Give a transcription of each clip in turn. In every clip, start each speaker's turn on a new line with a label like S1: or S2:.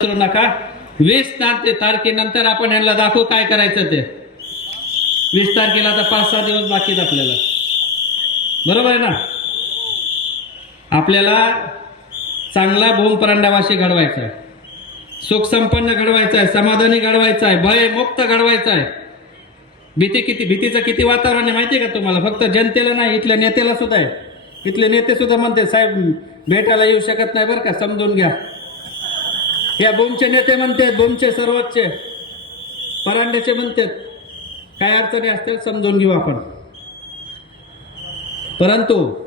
S1: करू नका. वीस तारखे तारखेनंतर आपण यांना दाखवू काय करायचं ते. वीस तारखेला आता पाच सहा दिवस बाकी आपल्याला. बरोबर आहे ना? आपल्याला चांगला भूमपरांडावाशी घडवायचा आहे. सुखसंपन्न घडवायचा आहे समाधानी घडवायचा आहे भय मुक्त घडवायचा आहे. भीती किती भीतीचं किती वातावरण आहे माहिती आहे का तुम्हाला? फक्त जनतेला नाही इथल्या नेत्याला सुद्धा आहे. इथले नेते सुद्धा म्हणते साहेब भेटायला येऊ शकत नाही बरं का समजून घ्या. या बोमचे नेते म्हणतात बोमचे सर्वोच्च. परांड्याचे म्हणतात काय अडचणी असतील समजून घेऊ आपण. परंतु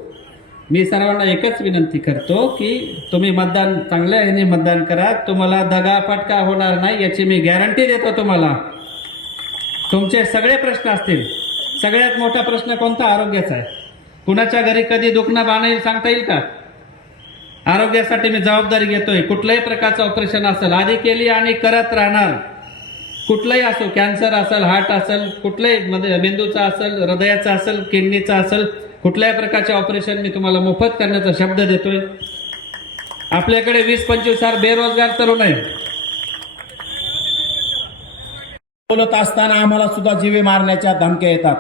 S1: मी सर्वांना एकच विनंती करतो की तुम्ही मतदान चांगल्या ह्याने मतदान करा. तुम्हाला दगा फटका होणार नाही याची मी गॅरंटी देतो तुम्हाला. तुमचे सगळे प्रश्न असतील. सगळ्यात मोठा प्रश्न कोणता? आरोग्याचा आहे. कुणाच्या घरी कधी दुखणं बाणं सांगता येईल का? आरोग्यासाठी मी जबाबदारी घेतोय. कुठल्याही प्रकारचं ऑपरेशन असेल आधी केली आणि करत राहणार. कुठलंही असो कॅन्सर असेल हार्ट असेल कुठलंही म्हणजे मध्ये मेंदूचा असेल हृदयाचं असेल किडनीचं असेल कुठल्याही प्रकारचे ऑपरेशन मी तुम्हाला मोफत करण्याचा शब्द देतोय. आपल्याकडे वीस पंचवीस हजार बेरोजगार तरुण आहे
S2: बोलत असताना आम्हाला सुद्धा जीवे मारण्याच्या धमक्या येतात.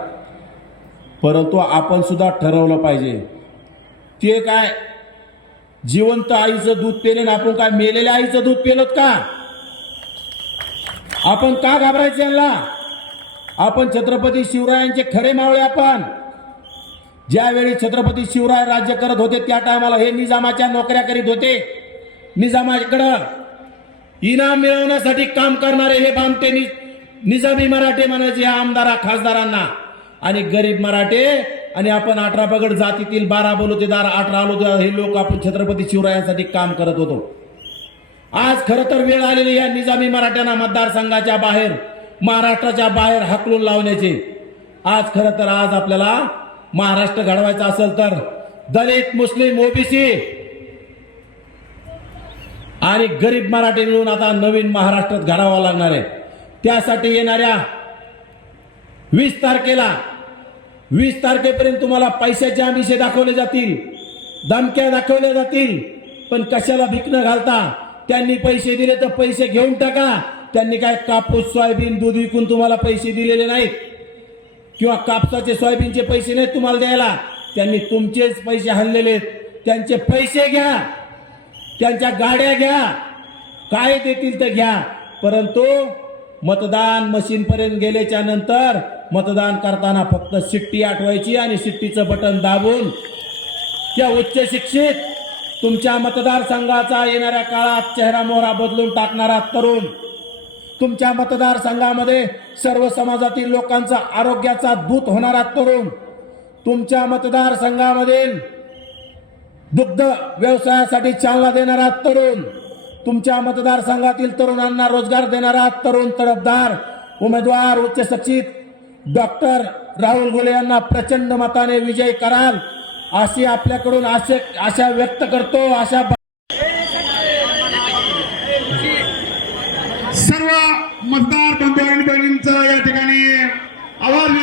S2: परंतु आपण सुद्धा ठरवलं पाहिजे. ते काय जिवंत आईचं दूध पेले आपण काय मेलेल्या आईचं दूध पेलत का? आपण का घाबरायचं यांना? आपण छत्रपती शिवरायांचे खरे मावळे आपण. ज्यावेळी छत्रपती शिवराय राज्य करत होते त्या टायमाला हे निजामाच्या नोकऱ्या करीत होते. निजामाकडं इनाम मिळवण्यासाठी काम करणारे हे बामटे निजामी मराठे म्हणायचे आमदारा खासदारांना. आणि गरीब मराठे आणि आपण अठरा पगड जातीतील बारा बलुतेदार अठरा आलोतेदार हे लोक आपण छत्रपती शिवरायांसाठी काम करत होतो. आज खरं तर वेळ आलेली या निजामी मराठ्यांना मतदारसंघाच्या बाहेर महाराष्ट्राच्या बाहेर हाकलून लावण्याचे. आज खरं तर आज आपल्याला महाराष्ट्र घडवायचा असेल तर दलित मुस्लिम ओबीसी आणि गरीब मराठी मिळून आता नवीन महाराष्ट्रात घडावा लागणार आहे. त्यासाठी येणाऱ्या वीस तारखेला वीस तारखेपर्यंत तुम्हाला पैशाचे आमिषे दाखवले जातील. धमक्या दाखवल्या जातील. पण कशाला भिकणं घालता? त्यांनी पैसे दिले तर पैसे घेऊन टाका. त्यांनी काय कापूस सोयाबीन दूध विकून तुम्हाला पैसे दिलेले नाहीत. किंवा कापसाचे सोयाबीनचे पैसे नाहीत तुम्हाला द्यायला. त्यांनी तुमचेच पैसे हल्लेले आहेत. त्यांचे पैसे घ्या. त्यांच्या गाड्या घ्या. काय देतील तर घ्या. परंतु मतदान मशीनपर्यंत गेल्याच्यानंतर मतदान करताना फक्त शिट्टी आठवायची आणि शिट्टीचं बटन दाबून त्या उच्च शिक्षित तुमच्या मतदारसंघाचा येणाऱ्या काळात चेहरा मोहरा बदलून टाकणारा तरुण तुमच्या मतदारसंघामध्ये सर्व समाजातील लोकांचा आरोग्याचा दूत होणारा तरुण तुमच्या मतदारसंघामधील दुग्ध व्यवसायासाठी चालना देणारा तरुण तुमच्या मतदारसंघातील तरुणांना रोजगार देणारा तरुण तडफदार उमेदवार उच्च सचिव डॉक्टर राहुल गोले यांना प्रचंड मताने विजय कराल अशी आपल्याकडून आशे आशा व्यक्त करतो. आशा सर्व मतदार बंधू आणि बहिणींचं या ठिकाणी आवाज